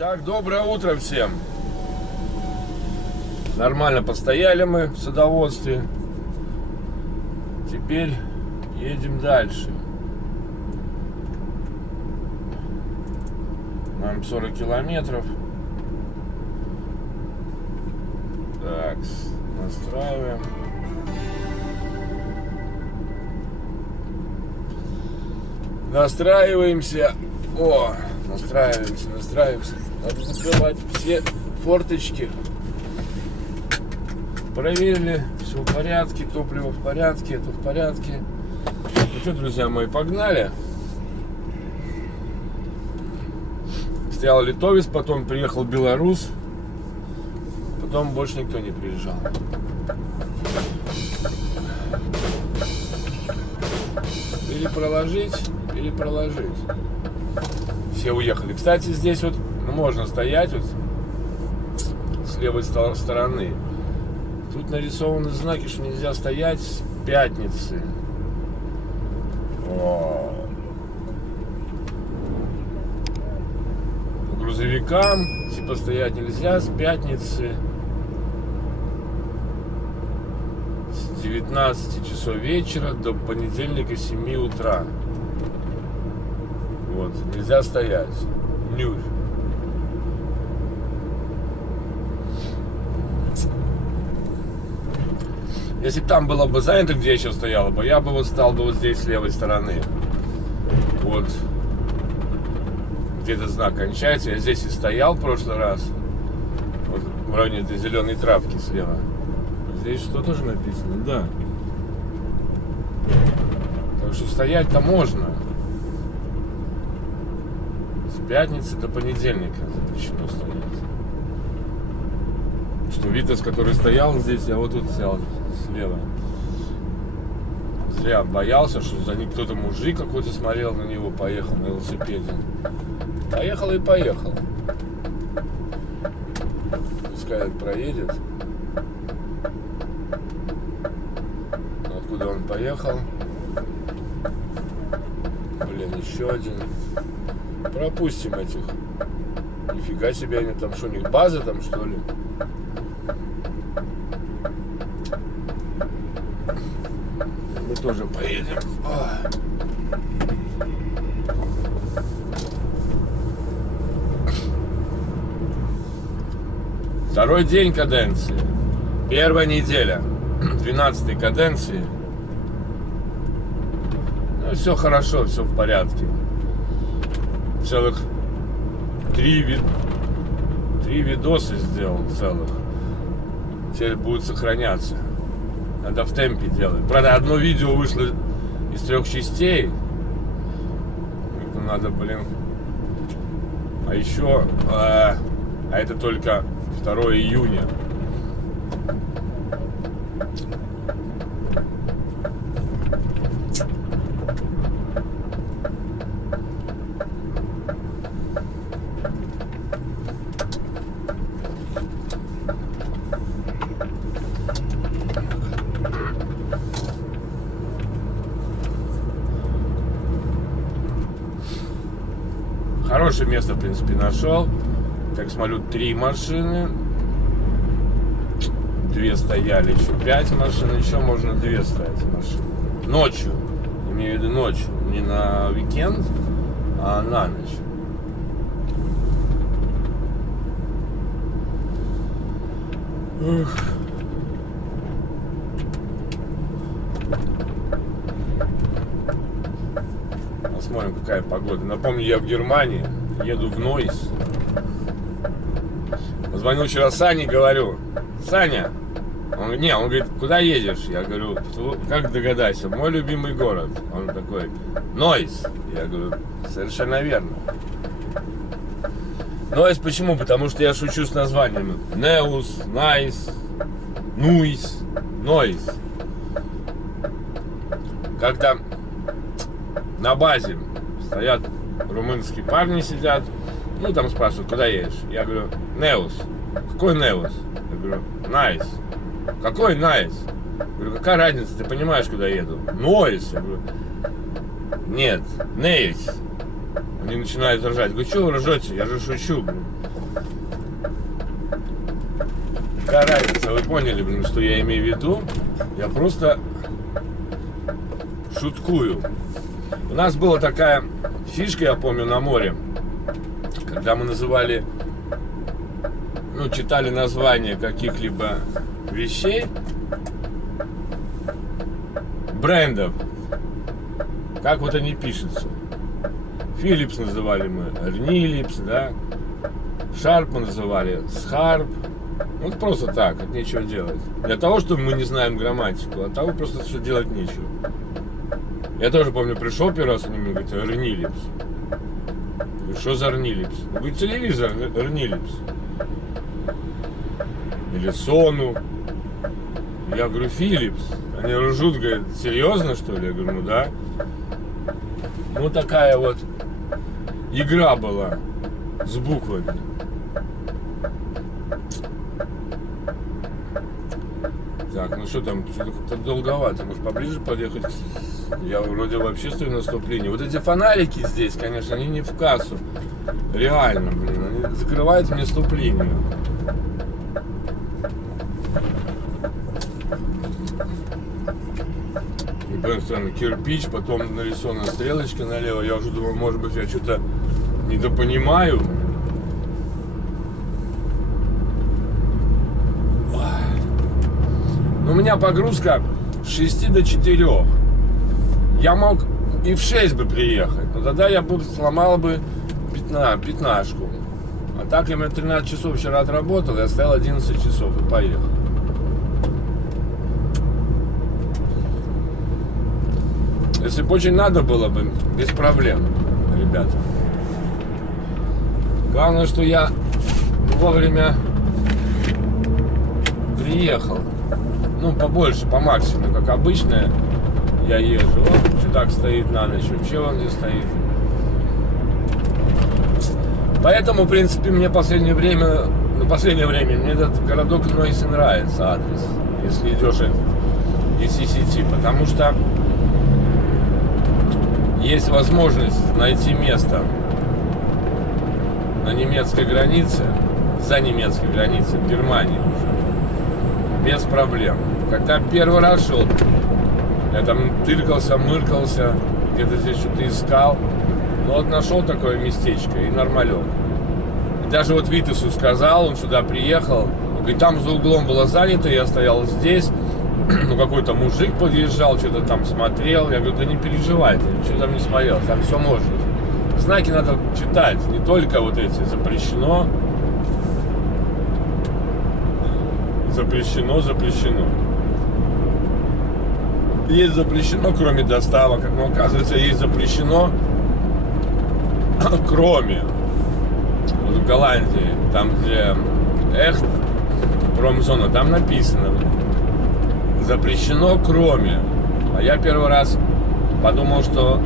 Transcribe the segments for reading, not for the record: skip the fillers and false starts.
Так, доброе утро всем. Нормально постояли мы в садоводстве. Теперь едем дальше. Нам 40 километров. Так, настраиваем. Настраиваемся. Настраиваемся. Надо закрывать все форточки. Проверили, все в порядке, топливо в порядке, это в порядке. Ну что, друзья мои, погнали. Стоял литовец, потом приехал белорус, потом больше никто не приезжал. Или проложить. Все уехали. Кстати, здесь вот можно стоять вот с левой стороны. Тут нарисованы знаки, что нельзя стоять с пятницы. Грузовикам типа стоять нельзя с пятницы с 19 часов вечера до понедельника 7 утра. Вот, нельзя стоять. Нюрь. Если бы там было бы занято, где я сейчас стоял бы, я бы вот стал бы вот здесь с левой стороны. Вот. Где этот знак кончается. Я здесь и стоял в прошлый раз. Вот в районе этой зеленой травки слева. Здесь что тоже написано? Да. Так что стоять-то можно. С пятницы до понедельника запрещено стоять. Что Витас, который стоял здесь, я вот тут стоял слева. Зря боялся, что за ним кто-то мужик какой-то смотрел на него, поехал на велосипеде. Поехал и поехал. Пускай проедет. Откуда он поехал? Блин, еще один. Пропустим этих. Нифига себе, они там что, у них база там, что ли? Мы тоже поедем. Второй день каденции. Первая неделя 12-й каденции. Ну, все хорошо, все в порядке. Целых три видоса сделал целых. Теперь будут сохраняться. Надо в темпе делать. Правда, одно видео вышло из 3 частей. Это надо, блин. А еще, это только 2 июня. Хорошее место, в принципе, нашел. Так смотрю, 3 машины. 2 стояли, еще 5 машин, еще можно 2 ставить машины. Ночью, имею в виду ночью, не на уикенд, а на ночь. Ух. Посмотрим, какая погода. Напомню, я в Германии, еду в Нойс. Позвонил вчера Сане, говорю: Саня, он говорит, куда едешь? Я говорю, как догадайся, мой любимый город. Он такой, Нойс. Я говорю, совершенно верно. Нойс почему? Потому что я шучу с названиями. Неус, Найс, Нуйс, Нойс. Когда на базе стоят румынские парни, сидят, ну там спрашивают, куда едешь? Я говорю, Неус. Какой Неус? Я говорю, Найс. Какой Найс? Я говорю, какая разница, ты понимаешь, куда еду? Нойс. Я говорю, нет, Нейс. Они начинают ржать. Говорю, что вы ржете? Я же шучу. Какая разница, вы поняли, блин, что я имею в виду? Я просто шуткую. У нас была такая фишка, я помню, на море, когда мы называли, ну, читали названия каких-либо вещей, брендов, как вот они пишутся. Philips называли мы, Rnilips, да, Sharp мы называли, Sharp. Вот просто так, от нечего делать. Для того, чтобы мы не знаем грамматику, от того просто, что делать нечего. Я тоже помню, пришел первый раз, они мне говорят, Rnilips. Говорю, что за Rnilips? Он говорит, телевизор Rnilips. Или Сону. Я говорю, Philips. Они ржут, говорят, серьезно, что ли? Я говорю, ну да. Ну такая вот игра была с буквами. Так, ну что там, что-то как-то долговато. Может поближе подъехать? Я вроде вообще стою на стоплении. Вот эти фонарики здесь, конечно, они не в кассу. Реально, блин, они закрывают мне ступление. Странно, кирпич, потом нарисована стрелочка налево. Я уже думал, может быть, я что-то недопонимаю. У меня погрузка с 6 до 4. Я мог и в 6 бы приехать, но тогда я бы сломал бы пятнашку. А так я 13 часов вчера отработал, я стоял 11 часов и поехал. Если бы очень надо было бы, без проблем, ребята. Главное, что я вовремя приехал. Ну, побольше, по максимуму, как обычно я езжу. Вот чудак стоит на ночь, вообще он здесь стоит. Поэтому, в принципе, мне последнее время мне этот городок Нойсе нравится, адрес, если идешь из сети, потому что есть возможность найти место на немецкой границе, за немецкой границей, в Германии уже, без проблем. Когда первый раз шел, я там тыркался, мыркался, где-то здесь что-то искал, но вот нашел такое местечко и нормалек. И даже вот Витасу сказал, он сюда приехал, он говорит, там за углом было занято, я стоял здесь, ну какой-то мужик подъезжал, что-то там смотрел. Я говорю, да не переживайте, ничего там не смотрел, там все можно. Знаки надо читать, не только вот эти запрещено. Есть запрещено, кроме доставок, но оказывается есть запрещено, кроме. Вот в Голландии, там где Эхт, промзона, там написано, запрещено кроме. А я первый раз подумал, что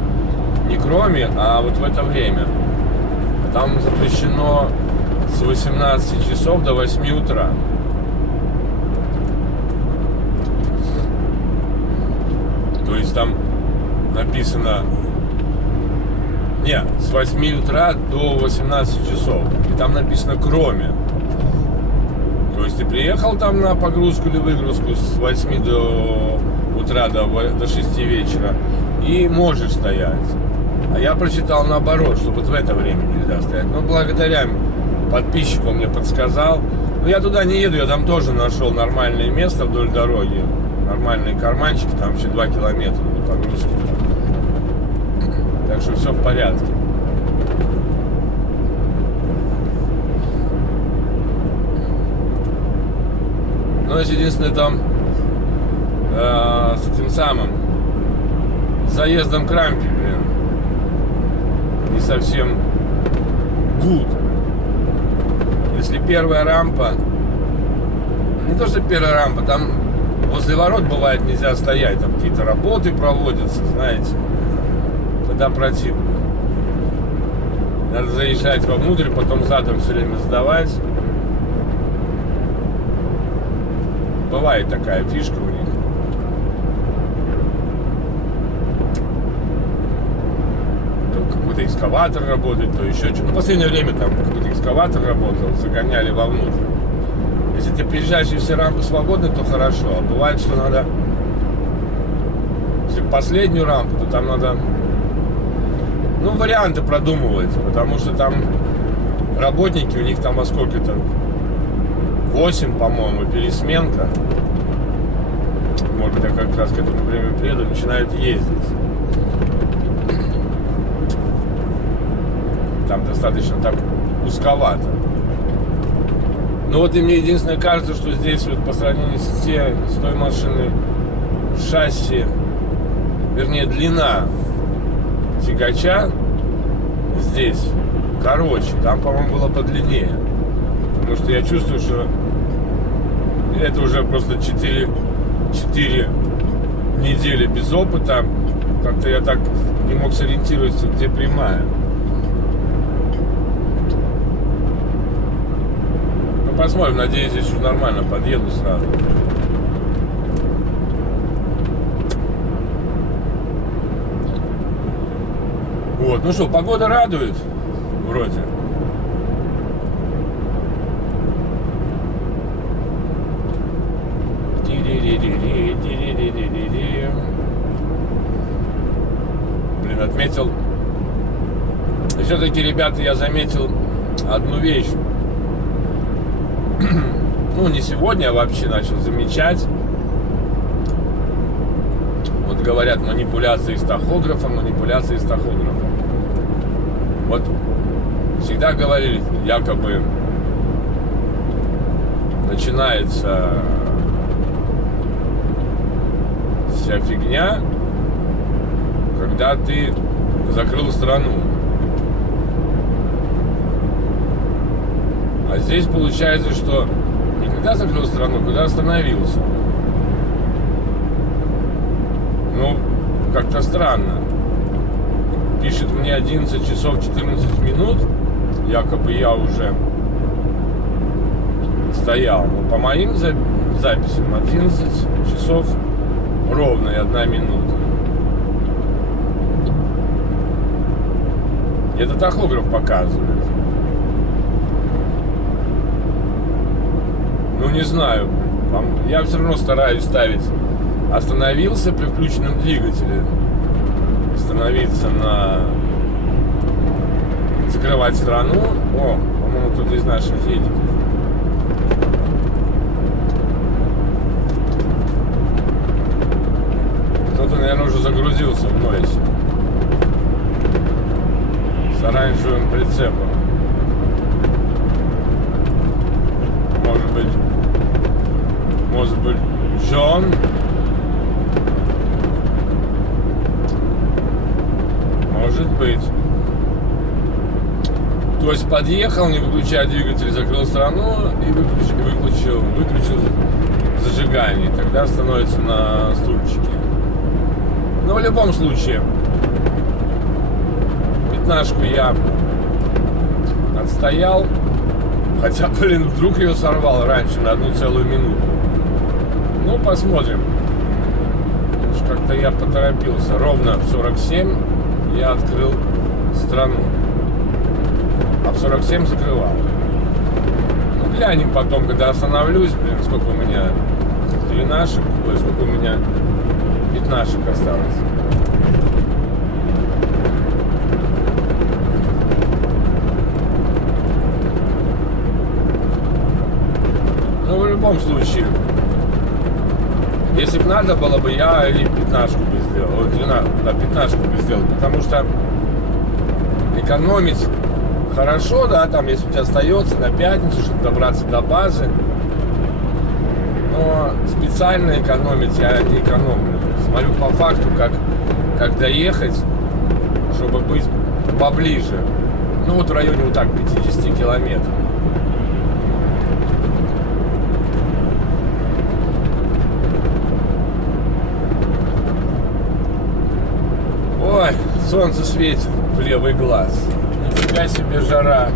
не кроме, а вот в это время. Там запрещено с 18 часов до 8 утра. То есть там написано с 8 утра до 18 часов. И там написано кроме. То есть ты приехал там на погрузку или выгрузку с 8 до утра до 6 вечера и можешь стоять. А я прочитал наоборот, что вот в это время нельзя стоять. Но благодаря подписчику он мне подсказал. Но я туда не еду, я там тоже нашел нормальное место вдоль дороги. Нормальные карманчики, там вообще 2 километра до погрузки. Так что все в порядке. Но единственное там с этим самым заездом к рампе, блин, не совсем good. Если первая рампа, не то что первая рампа, там возле ворот бывает нельзя стоять, там какие-то работы проводятся, знаете, тогда противно. Надо заезжать вовнутрь, потом задом все время сдавать. Бывает такая фишка у них. То какой-то экскаватор работает, то еще что-то. Ну, в последнее время там какой-то экскаватор работал, загоняли вовнутрь. Если ты приезжаешь и все рампы свободны, то хорошо. А бывает, что надо... Если последнюю рампу, то там надо... Ну, варианты продумывать. Потому что там работники, у них там во сколько-то... 8, по-моему, пересменка. Может быть, я как раз к этому времени приеду, начинают ездить. Там достаточно так узковато. Но вот и мне единственное кажется, что здесь вот по сравнению с той машиной шасси, вернее длина тягача здесь короче, там, по-моему, было подлиннее. Потому что я чувствую, что это уже просто 4 недели без опыта. Как-то я так не мог сориентироваться, где прямая. Ну, посмотрим, надеюсь, здесь уже нормально подъеду сразу. Вот, ну что, погода радует вроде. Блин, отметил. И все-таки, ребята, я заметил одну вещь. Ну, не сегодня, а вообще начал замечать. Вот говорят, манипуляции с тахографом. Вот всегда говорили, якобы начинается вся фигня, когда ты закрыл страну. А здесь получается, что не когда закрыл страну, когда остановился. Ну, как-то странно. Пишет мне 11 часов 14 минут, якобы я уже стоял. Но по моим записям 11 часов ровно и 1 минута. Это тахограф показывает. Ну, не знаю. Я все равно стараюсь ставить остановился при включенном двигателе. Становиться на... Закрывать страну. О, по-моему, кто-то из наших едет. Кто-то, наверное, уже загрузился в Нойсе. С оранжевым прицепом. Может быть, Джон. Может быть. То есть подъехал, не выключая двигатель, закрыл страну и выключил зажигание. Тогда становится на стульчике. Но в любом случае, 15-ку я отстоял. Хотя, блин, вдруг ее сорвал раньше на 1 целую минуту. Ну, посмотрим. Как-то я поторопился. Ровно в 47 я открыл страну. А в 47 закрывал. Ну, глянем потом, когда остановлюсь, блин, сколько у меня длинашек, сколько у меня пятнашек осталось. Ну, в любом случае, если бы надо было бы, я и 15-ку бы сделал, 15-ку бы сделал, потому что экономить хорошо, да, там, если у тебя остается на пятницу, чтобы добраться до базы, но специально экономить я не экономлю. Смотрю по факту, как доехать, чтобы быть поближе. Ну, вот в районе вот так 50 километров. Ой, солнце светит в левый глаз. Нифига себе жара.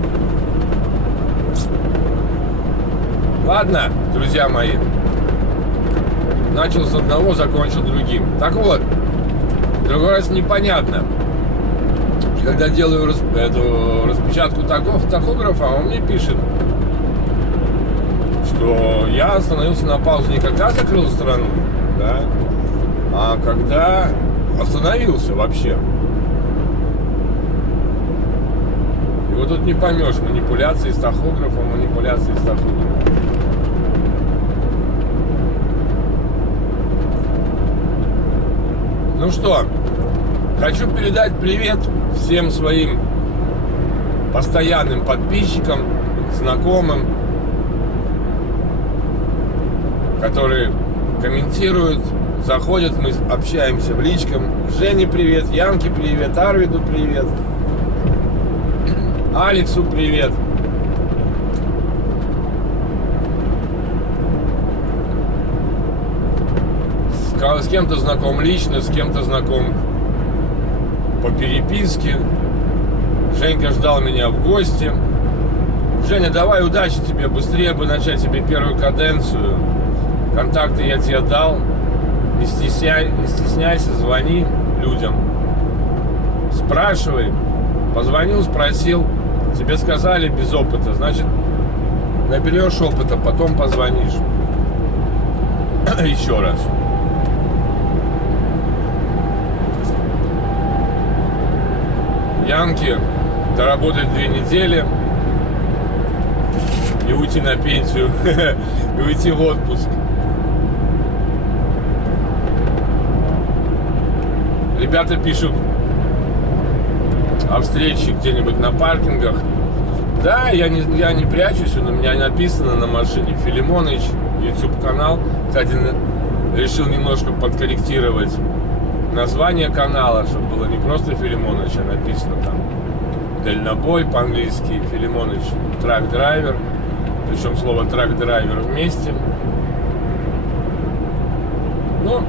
Ладно, друзья мои. Начал с одного, закончил другим. Так вот, в другой раз непонятно. Когда делаю эту распечатку тахографа, он мне пишет, что я остановился на паузе не когда закрыл страну, да, а когда остановился вообще. И вот тут не поймешь, манипуляции с тахографом. Ну что, хочу передать привет всем своим постоянным подписчикам, знакомым, которые комментируют, заходят, мы общаемся в личках. Жене привет, Янке привет, Арвиду привет, Алексу привет. С кем-то знаком лично, с кем-то знаком по переписке. Женька ждал меня в гости. Женя, давай, удачи тебе, быстрее бы начать себе первую каденцию. Контакты я тебе дал. Не стесняйся, звони людям. Спрашивай. Позвонил, спросил. Тебе сказали без опыта, значит, наберешь опыта, потом позвонишь. Еще раз. Янке доработать 2 недели и уйти на пенсию, и уйти в отпуск. Ребята пишут о встрече где-нибудь на паркингах. Да, я не прячусь, у меня написано на машине Филимоныч, YouTube канал. Кстати, решил немножко подкорректировать название канала, чтобы было не просто Филимоныч, а написано там дальнобой по-английски, Филимоныч трак-драйвер, причем слово трак-драйвер вместе. Ну,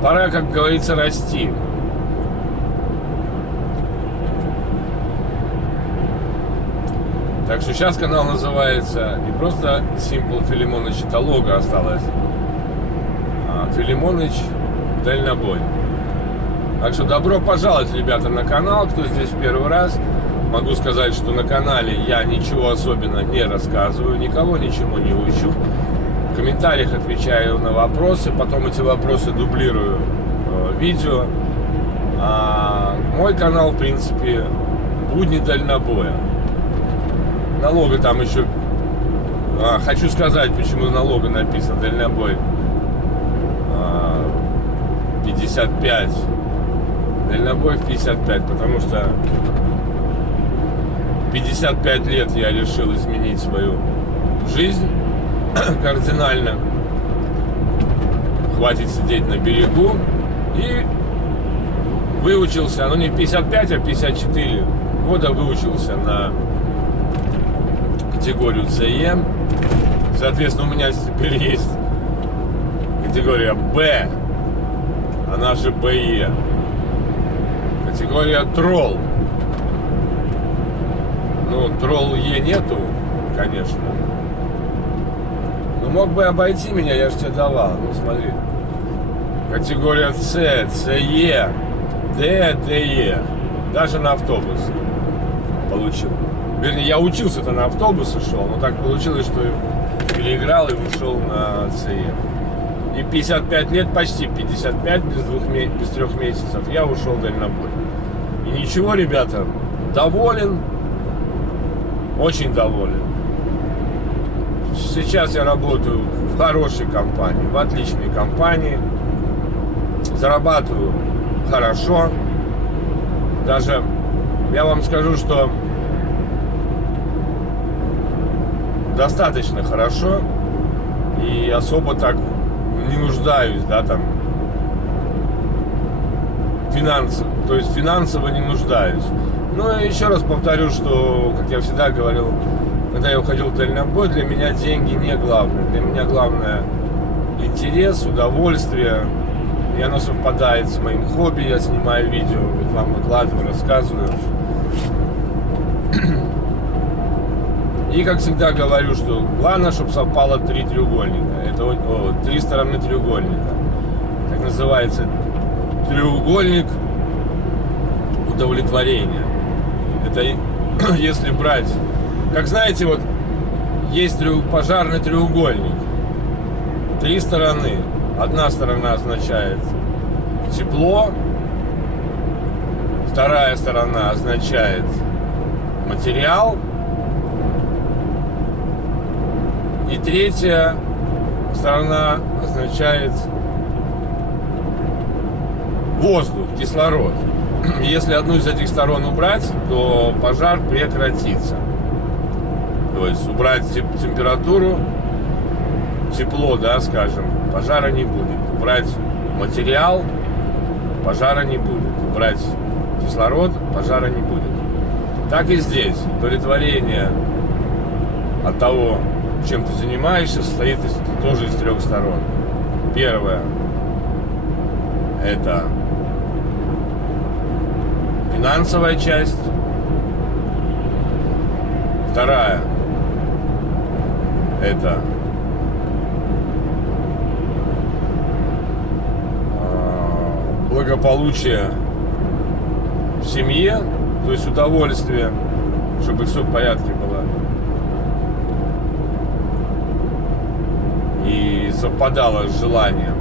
пора, как говорится, расти. Так что сейчас канал называется не просто Simple Филимоныч, это лого осталось, а Филимоныч дальнобой. Так что добро пожаловать, ребята, на канал, кто здесь в первый раз. Могу сказать, что на канале я ничего особенно не рассказываю, никого ничему не учу. В комментариях отвечаю на вопросы, потом эти вопросы дублирую видео. А мой канал, в принципе, будни дальнобоя. Налога там еще... хочу сказать, почему налога написано дальнобой 55. Дальнобой в 55, потому что в 55 лет я решил изменить свою жизнь кардинально. Хватит сидеть на берегу. И выучился, ну не 55, а 54 года выучился на категорию CE. Соответственно, у меня теперь есть категория B, она же BE. Категория тролл. Ну, тролл Е нету, конечно. Но мог бы обойти меня, я же тебе давал. Ну, смотри. Категория С, СЕ, Д, ДЕ. Даже на автобус получил. Вернее, я учился-то на автобусы шел, но так получилось, что переиграл и ушел на СЕ. И 55 лет, почти 55, без 3 месяцев, я ушел в дальнобой. И ничего, ребята, доволен, очень доволен. Сейчас я работаю в хорошей компании, в отличной компании. Зарабатываю хорошо. Даже я вам скажу, что достаточно хорошо. И особо так не нуждаюсь, да, там, то есть финансово не нуждаюсь. Ну и еще раз повторю, что, как я всегда говорил, когда я уходил в дальнобой, для меня деньги не главное. Для меня главное интерес, удовольствие. И оно совпадает с моим хобби. Я снимаю видео, вот вам выкладываю, рассказываю. И, как всегда говорю, что главное, чтобы совпало 3 треугольника. Это 3 стороны треугольника. Так называется треугольник удовлетворения. Это если брать... Как знаете, вот есть пожарный треугольник. 3 стороны. Одна сторона означает тепло, вторая сторона означает материал, и третья сторона означает воздух, кислород. Если одну из этих сторон убрать, то пожар прекратится. То есть убрать температуру, тепло, да, скажем, пожара не будет. Убрать материал, пожара не будет. Убрать кислород, пожара не будет. Так и здесь. Удовлетворение от того, чем ты занимаешься, состоит тоже из 3 сторон. Первое — это финансовая часть. Вторая — это благополучие в семье, то есть удовольствие, чтобы все в порядке было. И совпадало с желанием.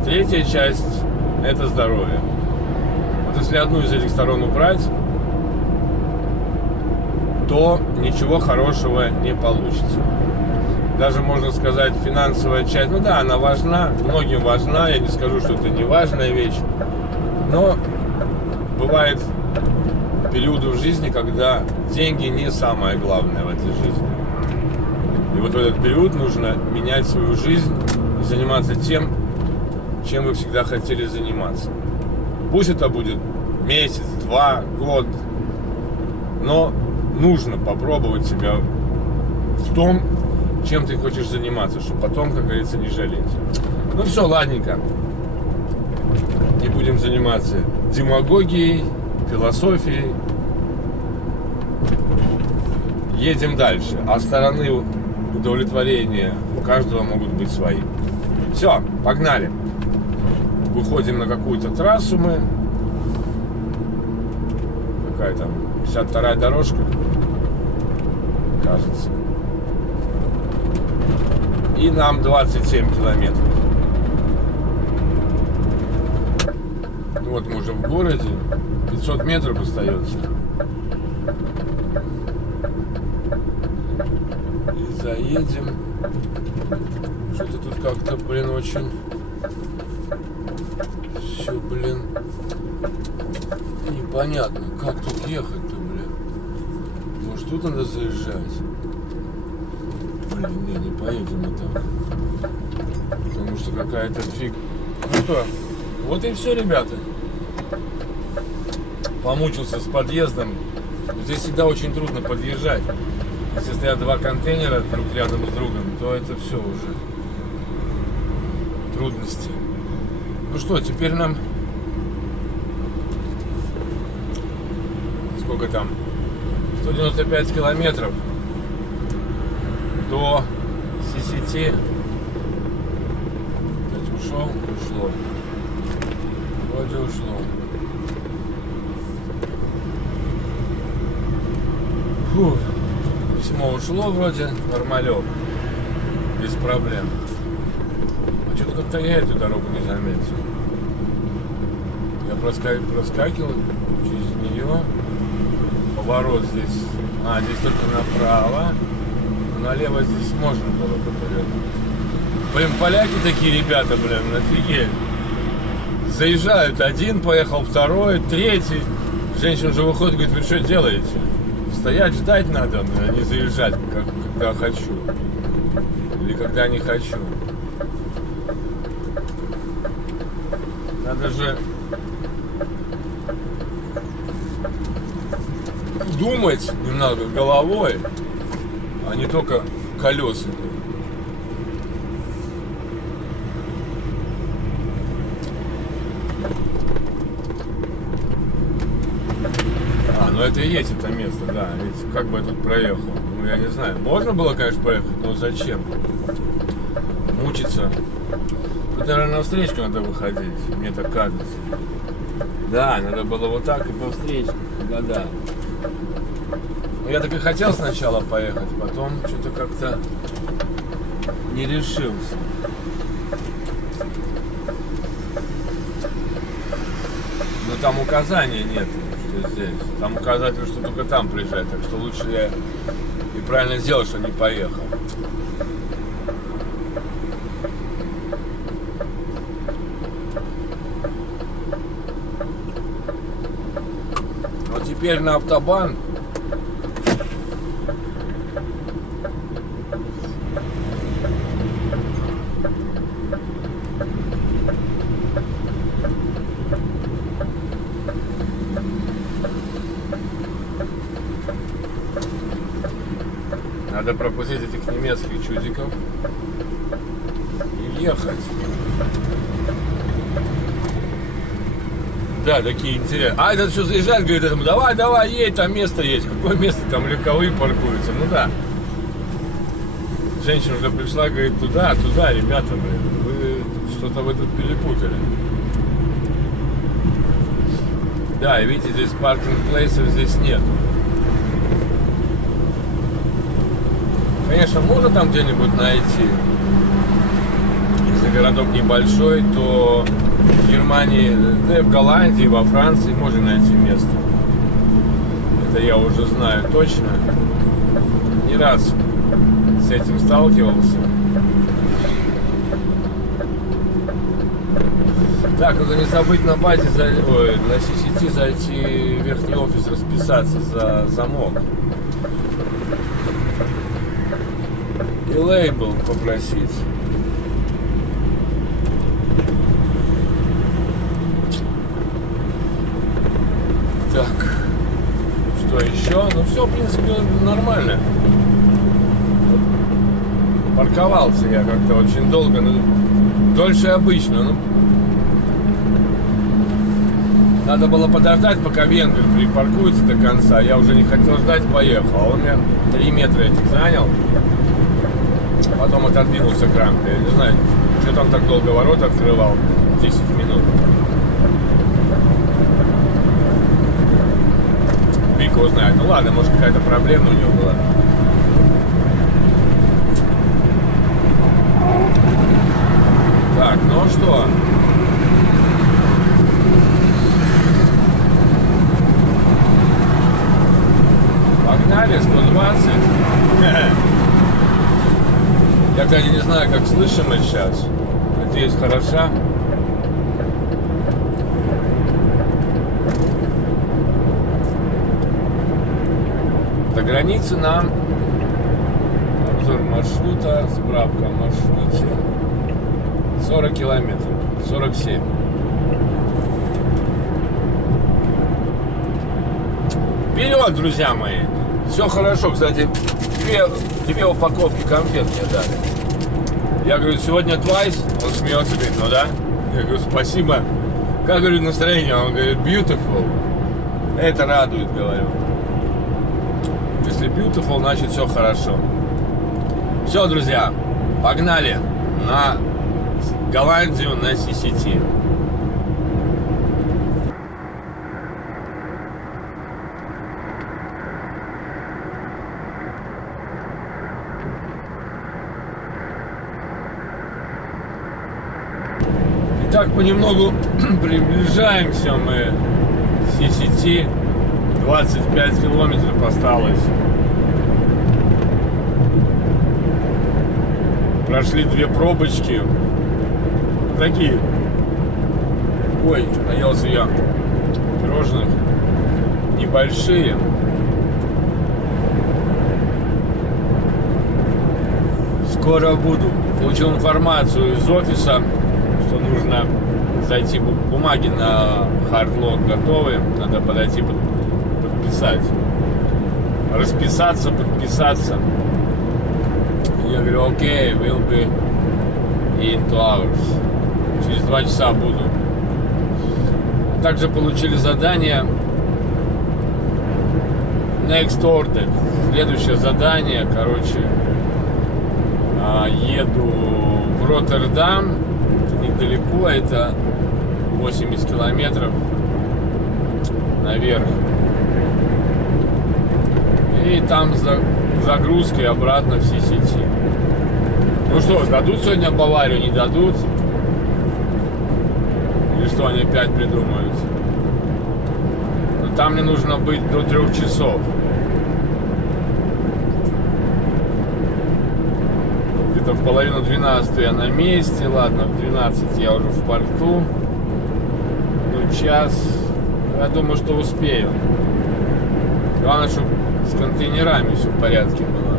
И третья часть — это здоровье. Вот если одну из этих сторон убрать, то ничего хорошего не получится. Даже можно сказать, финансовая часть, ну да, она важна, многим важна, я не скажу, что это не важная вещь, но бывает периоды в жизни, когда деньги не самое главное в этой жизни. И вот в этот период нужно менять свою жизнь и заниматься тем, чем вы всегда хотели заниматься. Пусть это будет месяц, 2, год, но нужно попробовать себя в том, чем ты хочешь заниматься, чтобы потом, как говорится, не жалеть. Ну все, ладненько. Не будем заниматься демагогией, философией. Едем дальше. А стороны удовлетворения у каждого могут быть свои. Все, погнали. Выходим на какую-то трассу мы. Какая там? 52-я дорожка. Кажется. И нам 27 километров. Вот мы уже в городе. 500 метров остается. И заедем. Что-то тут как-то, блин, очень... Все, блин... Непонятно, как тут ехать-то, блин. Может, тут надо заезжать? Блин, не поедем мы так. Потому что какая-то фиг... Ну что, вот и все, ребята. Помучился с подъездом. Здесь всегда очень трудно подъезжать. Если стоят 2 контейнера друг рядом с другом, то это все уже трудности. Ну что, теперь нам... Сколько там? 195 километров до Сисити. Ушел? Ушло. Вроде ушло. Фух. Письмо ушло вроде, нормалек. Без проблем. А что-то как-то я эту дорогу не заметил. Я проскакивал через нее. Поворот здесь. А, здесь только направо. Налево здесь можно было бы повернуть. Блин, поляки такие ребята, блин, офигеть. Заезжают, один поехал, второй, третий. Женщина уже выходит, говорит, вы что делаете? Стоять, ждать надо, а не заезжать, когда хочу. Или когда не хочу. Надо же думать немного головой, а не только колесами. Ну это и есть это место, да. Ведь как бы я тут проехал? Ну я не знаю. Можно было, конечно, проехать, но зачем? Мучиться. Тут, наверное, на встречку надо выходить, мне так кажется. Да, надо было вот так и по встречке. Да-да. Я так и хотел сначала поехать, потом что-то как-то не решился. Но там указаний нет, что здесь. Там указатель, что только там приезжать. Так что лучше я и правильно сделал, что не поехал. Вот теперь на автобан. Надо пропустить этих немецких чудиков и ехать. Да, такие интересные. А этот что заезжает, говорит этому, давай, едь, там место есть. Какое место? Там легковые паркуются. Ну да. Женщина уже пришла, говорит, туда, ребята, блин, вы тут перепутали. Да, и видите, здесь паркинг-плейсов здесь нет. Конечно, можно там где-нибудь найти. Если городок небольшой, то в Германии, да и в Голландии, во Франции можно найти место. Это я уже знаю точно. Не раз с этим сталкивался. Так, надо не забыть на базе, на CCT зайти в верхний офис, расписаться за замок. И лейбл попросить. Так, что еще? Ну все, в принципе, нормально. Парковался я как-то очень долго, но дольше обычно. Ну, надо было подождать, пока венгер припаркуется до конца. Я уже не хотел ждать, поехал. А он мне 3 метра этих занял. Потом отодвинулся к рампе. Я не знаю, что там так долго ворота открывал. 10 минут. Вика узнает. Ну ладно, может какая-то проблема у него была. Так, ну что? Погнали, 120. Я, кстати, не знаю, как слышимо сейчас. Надеюсь, хороша. До границы нам обзор маршрута, справка о маршруте. 40 километров, 47. Вперед, друзья мои! Все хорошо, кстати, две упаковки конфет мне дали. Я говорю, сегодня Twice, он смеется, говорит, ну да. Я говорю, спасибо. Как, говорю, настроение? Он говорит, beautiful. Это радует, говорю. Если beautiful, значит все хорошо. Все, друзья, погнали на Голландию, на CCT. Так понемногу приближаемся мы к CCT. 25 километров осталось. Прошли 2 пробочки. Такие. Ой, наелся я пирожных. Небольшие. Скоро буду. Получил информацию из офиса, что нужно зайти, бумаги на хардлок готовы, надо подойти подписать, расписаться, подписаться. Я говорю, окей, will be in 2 hours. Через 2 часа буду. Также получили задание next order. Следующее задание, короче, еду в Роттердам. Недалеко, это 80 километров наверх. И там загрузка и обратно все сети. Ну что, дадут сегодня Баварию, не дадут? Или что они опять придумают? Но там мне нужно быть до 3 часов. Где-то в половину 12 я на месте. Ладно, в 12 я уже в порту. Ну, час. Я думаю, что успею. Главное, чтобы с контейнерами все в порядке было.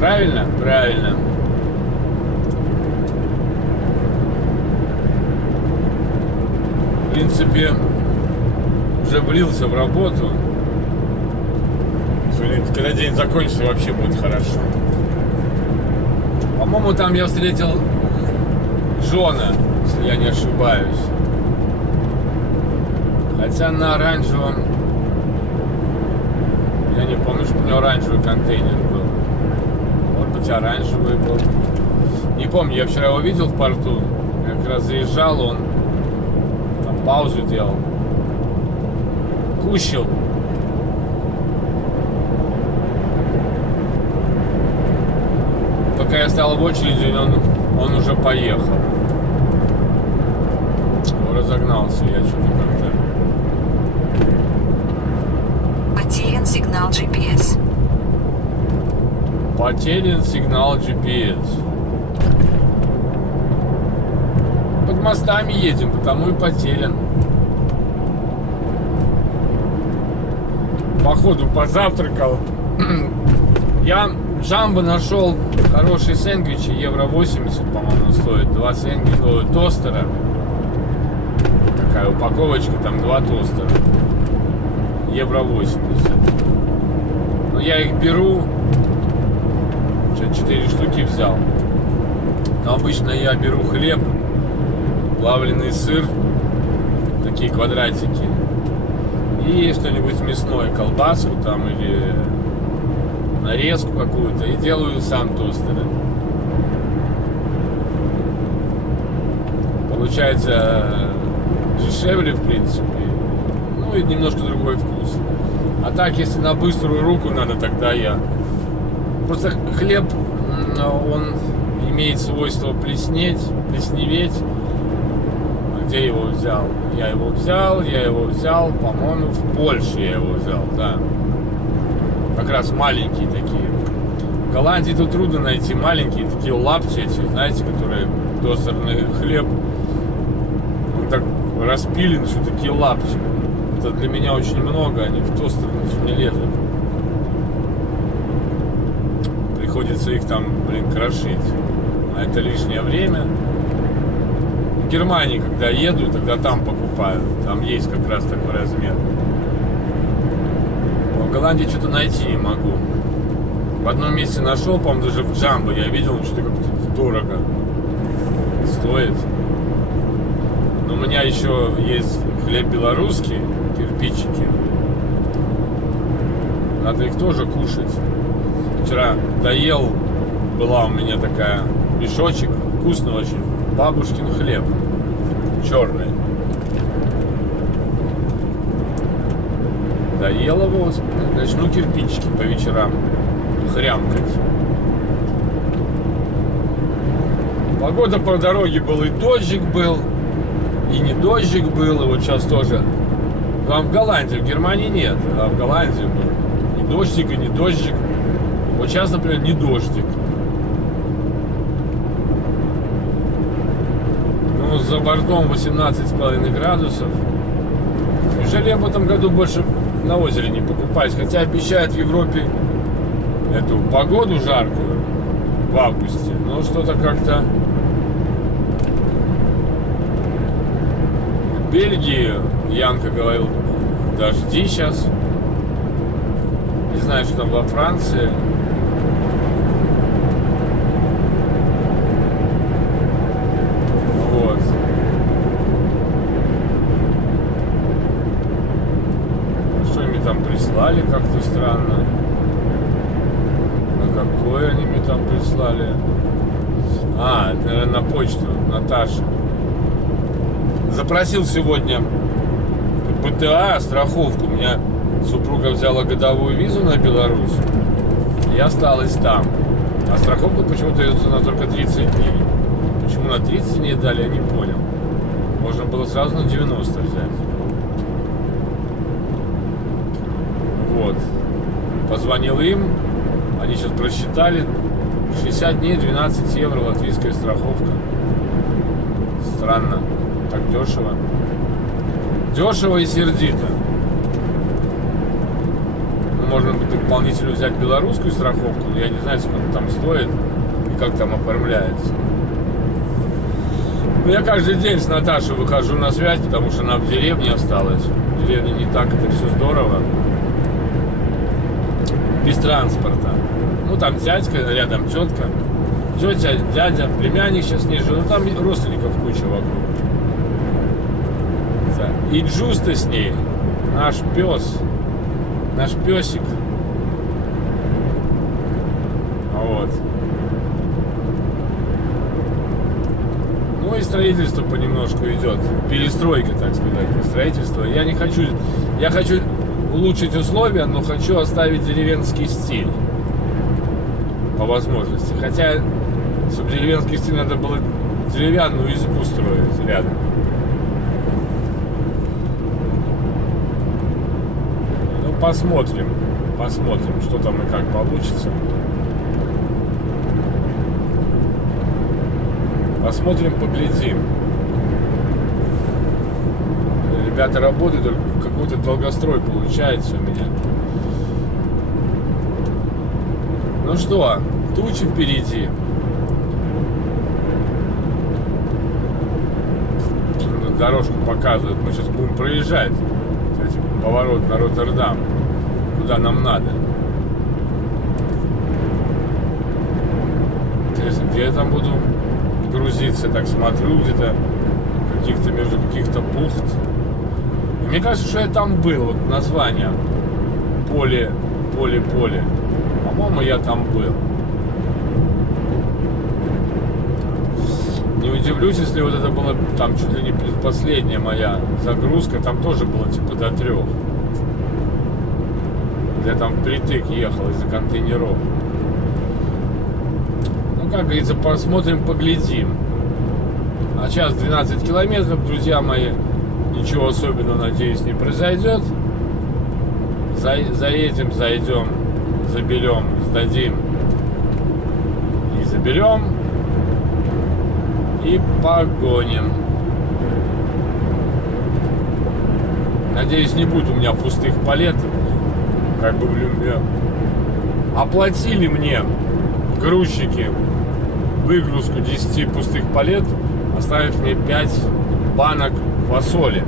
Правильно? Правильно. В принципе, уже влился в работу. Когда день закончится, вообще будет хорошо. По-моему, там я встретил Джона, если я не ошибаюсь. Хотя на оранжевом... Я не помню, что у него оранжевый контейнер был. Может быть, оранжевый был. Не помню, я вчера его видел в порту. Я как раз заезжал, он там паузу делал. Кущил. Пока я стоял в очереди, он уже поехал. Разогнался я что-то как-то. Потерян сигнал GPS. Потерян сигнал GPS. Под мостами едем, потому и потерян. Походу позавтракал. Я в Джамбо нашел хорошие сэндвичи, евро 80, по-моему, стоит. 2 сэндвича, тостера. Такая упаковочка, там 2 тостера. Евро 80. Но я их беру. 4 штуки взял. Но обычно я беру хлеб, плавленый сыр, такие квадратики, и что-нибудь мясное, колбаску там или нарезку какую-то, и делаю сам тостеры. Получается дешевле, в принципе, ну и немножко другой вкус. А так, если на быструю руку надо, тогда я... Просто хлеб, он имеет свойство плесневеть. Где я его взял? Я его взял, по-моему, в Польше я его взял, да. Как раз маленькие такие. В Голландии тут трудно найти маленькие такие лапти эти, знаете, которые тостерный хлеб. Он так распилен, что такие лапти. Это для меня очень много, они в тостер не лезут. Приходится их там, крошить. А это лишнее время. В Германии, когда еду, тогда там покупаю. Там есть как раз такой размер. Но в Голландии что-то найти не могу. В одном месте нашел, по-моему, даже в Джамбо я видел, что-то как-то дорого стоит. Но у меня еще есть хлеб белорусский, кирпичики. Надо их тоже кушать. Вчера доел, была у меня такая мешочек, вкусный очень, бабушкин хлеб, черный. Доел его, начну кирпичики по вечерам хрямкать. Погода по дороге был, и дождик был, и не дождик был, и вот сейчас тоже. Там в Голландии, в Германии нет, а в Голландии был и дождик, и не дождик. Вот сейчас, например, не дождик. Ну, за бортом 18,5 градусов. Неужели я в этом году больше на озере не покупаюсь? Хотя обещают в Европе эту погоду жаркую в августе. Но что-то как-то... В Бельгии, Янка говорил, дожди сейчас. Не знаю, что там во Франции. Вот. Что мне там прислали, как-то странно. На какое они мне там прислали? А, это, наверное, на почту, Наташа. Запросил сегодня БТА, страховку. У меня Супруга взяла годовую визу на Беларусь и осталась там. А страховка почему-то дается на только 30 дней. Почему на 30 дней дали, я не понял. Можно было сразу на 90 взять. Вот. Позвонил им. Они сейчас просчитали. 60 дней, 12 евро латвийская страховка. Странно. Так дешево. Дешево и сердито. Ну, можно будет дополнительно взять белорусскую страховку, но я не знаю, сколько там стоит и как там оформляется. Ну, я каждый день с Наташей выхожу на связь, потому что она в деревне осталась. В деревне не так это все здорово. Без транспорта. Ну, там дядька, рядом тетка. Тетя, дядя, племянник сейчас не живет. Ну, там родственников куча вокруг. И Джуста с ней. Наш пес. Наш песик. Вот. Ну и строительство понемножку идет. Перестройка, так сказать. Строительство. Я хочу улучшить условия, но хочу оставить деревенский стиль. По возможности. Хотя, чтобы деревенский стиль, надо было деревянную избу строить рядом. Ну, посмотрим. Посмотрим, что там и как получится. Посмотрим, поглядим. Ребята работают, только какой-то долгострой получается у меня. Ну что, тучи впереди. Дорожку показывают. Мы сейчас будем проезжать. Кстати, поворот на Роттердам. Куда нам надо. Интересно, где я там буду грузиться? Так смотрю, где-то между каких-то бухт. И мне кажется, что я там был. Вот название. Поле. По-моему, я там был. Не удивлюсь, если вот это была там чуть ли не предпоследняя моя загрузка. Там тоже было типа до 3. Я там впритык ехал из-за контейнеров. Ну, как говорится, посмотрим, поглядим. А сейчас 12 километров, друзья мои. Ничего особенного, надеюсь, не произойдет. Заедем, зайдем, заберем, сдадим и заберем и погоним. Надеюсь, не будет у меня пустых палет. Как бы, блин, оплатили мне грузчики выгрузку 10 пустых палет, оставив мне 5 банок фасоли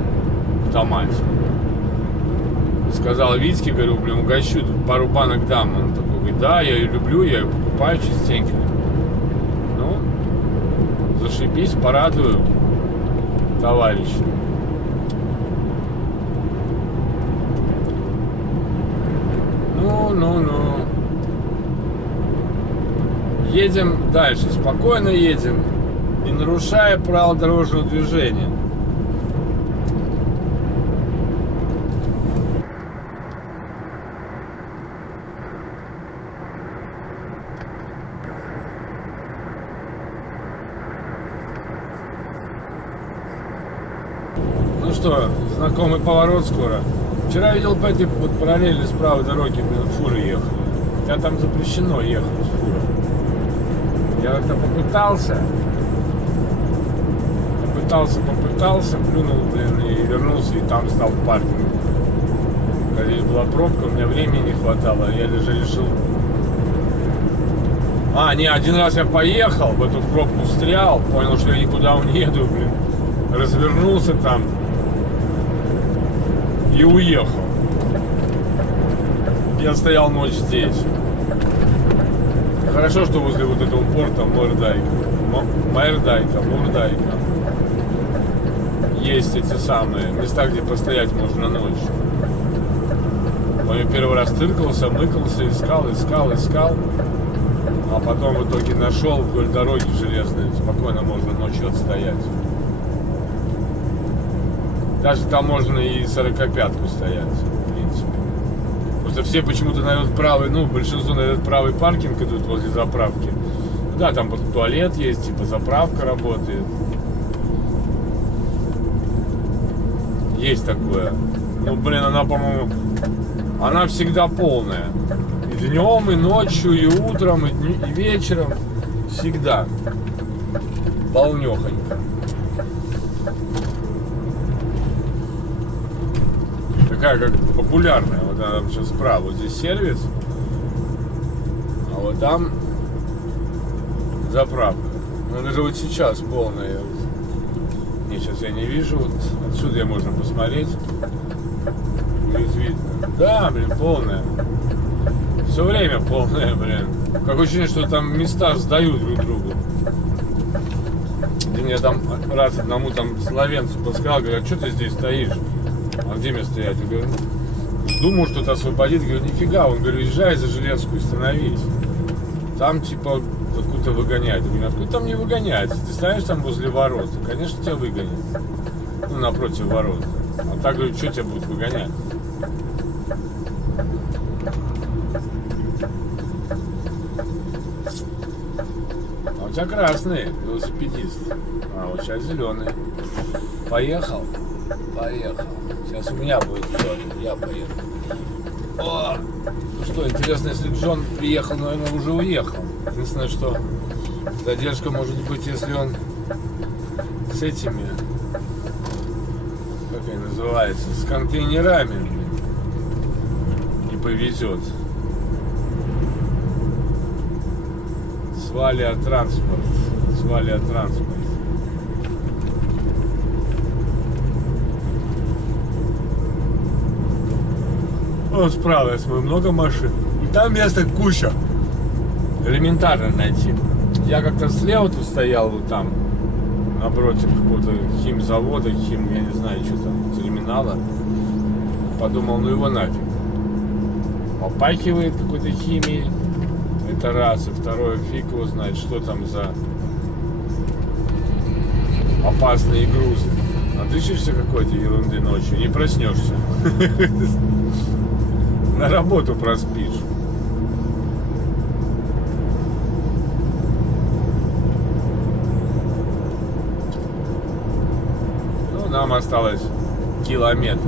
в томате. Сказал Витьке, говорю, блин, угощу, пару банок дам. Он такой говорит, да, я ее люблю, я ее покупаю частенько. Ну, зашибись, порадую товарища. Ну. Едем дальше, спокойно едем, не нарушая правила дорожного движения. Ну что, знакомый поворот скоро. Вчера видел по этой вот параллельно с правой дороги фуры ехали. Хотя там запрещено ехать с фурой. Я как-то попытался, плюнул, блин, и вернулся, и там стал в паркинге. Когда здесь была пробка, у меня времени не хватало, я даже решил... один раз я поехал, в эту пробку встрял, понял, что я никуда не еду, блин. Развернулся там и уехал. Я стоял ночь здесь. Хорошо, что возле вот этого порта Мордайка есть эти самые места, где постоять можно ночью. Я первый раз тыркался, мыкался, искал, а потом в итоге нашел вдоль дороги железной. Спокойно можно ночью отстоять. Даже там можно и 45-ку стоять, в принципе. Просто все почему-то на этот правый, ну, большинство на этот правый паркинг идут возле заправки. Да, там вот туалет есть, типа заправка работает. Есть такое. Ну, блин, она, по-моему, она всегда полная. И днем, и ночью, и утром, и вечером. Всегда. Полнёхонько. Такая, как популярная. Вот она там сейчас справа. Вот здесь сервис. А вот там заправка. Ну, даже вот сейчас полная. Не, сейчас я не вижу. Вот отсюда можно посмотреть. Будет видно. Да, блин, полная. Все время полная, блин. Какое ощущение, что там места сдают друг другу. И мне там раз одному там словенцу подсказал, говорят, что ты здесь стоишь? А где мне стоять? Я говорю, думаю, что-то освободит. Говорю, нифига. Он говорит, езжай за Железскую, становись. Там типа откуда-то выгоняют. Я говорю, откуда там не выгоняют? Ты стоишь там возле ворот, конечно, тебя выгонят. Ну, напротив ворот. А так, говорю, что тебя будут выгонять? А у тебя красный велосипедист. А вот сейчас зеленый. Поехал? Поехал. Сейчас у меня будет зеленый. Я поеду. О! Ну что, интересно, если Джон приехал, наверное, уже уехал. Единственное, что задержка может быть, если он с этими, как они называются, с контейнерами не повезет. Свалия транспорт. Свалия транспорт. Вот справа, я смотрю, много машин. И там места куча. Элементарно найти. Я как-то слева тут стоял, вот там, напротив какого-то химзавода, я не знаю, что там, терминала. Подумал, ну его нафиг. Попахивает какой-то химией. Это раз. И второе, фиг его знает, что там за опасные грузы. Надышишься какой-то ерунды ночью, не проснешься. На работу проспишь. Ну, нам осталось километр.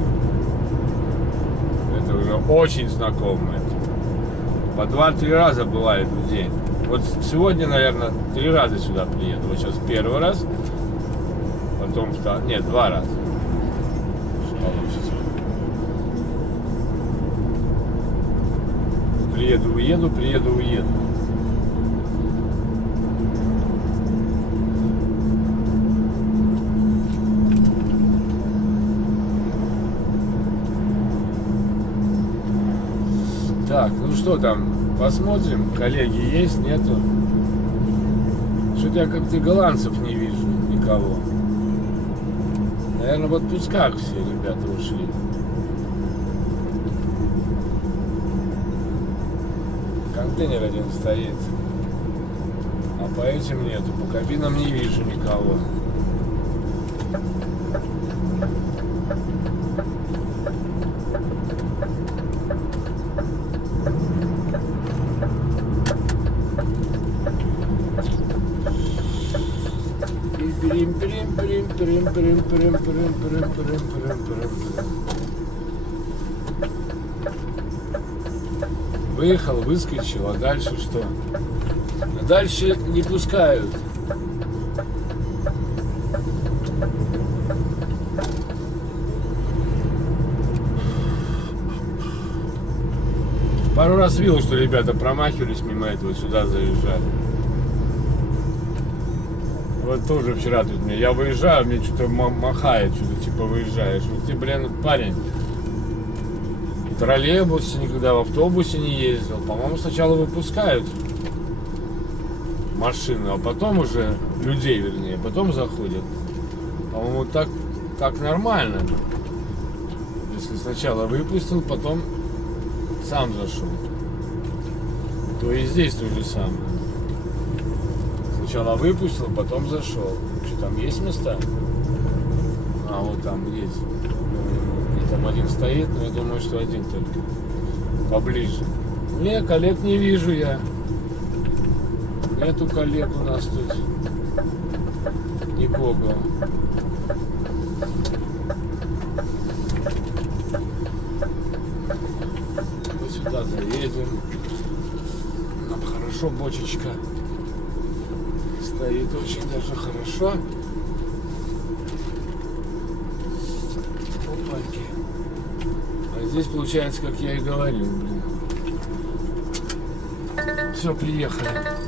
Это уже очень знакомое. По 2-3 раза бывает в день. Вот сегодня, наверное, 3 раза сюда приеду. Вот сейчас первый раз, потом второй. Нет, 2 раза. Получится. Приеду, уеду, приеду, уеду. Так, ну что там, посмотрим, коллеги есть, нету. Что-то я как-то голландцев не вижу, никого. Наверное, в отпусках все ребята ушли. Контейнер один стоит, а по этим нету, по кабинам не вижу никого. Выехал, выскочил, а дальше что? А дальше не пускают. Пару раз видел, что ребята промахивались мимо этого, сюда заезжали. Вот тоже вчера тут я выезжаю, мне что-то махает, что-то типа выезжаешь. Вот ты, блин, парень, в троллейбусе никогда, в автобусе не ездил. По-моему, сначала выпускают машину, а потом уже, людей вернее, потом заходят. По-моему, так нормально. Если сначала выпустил, потом сам зашел. То и здесь то же самое. Сначала выпустил, потом зашел. Что там есть места? А вот там есть. И там один стоит, но я думаю, что один только. поближе. Не, коллег не вижу я. Нету коллег у нас тут. Никого. Мы сюда заедем. Нам хорошо, бочечка стоит очень даже хорошо. Опаньки. А здесь получается, как я и говорил, блин. Все, приехали.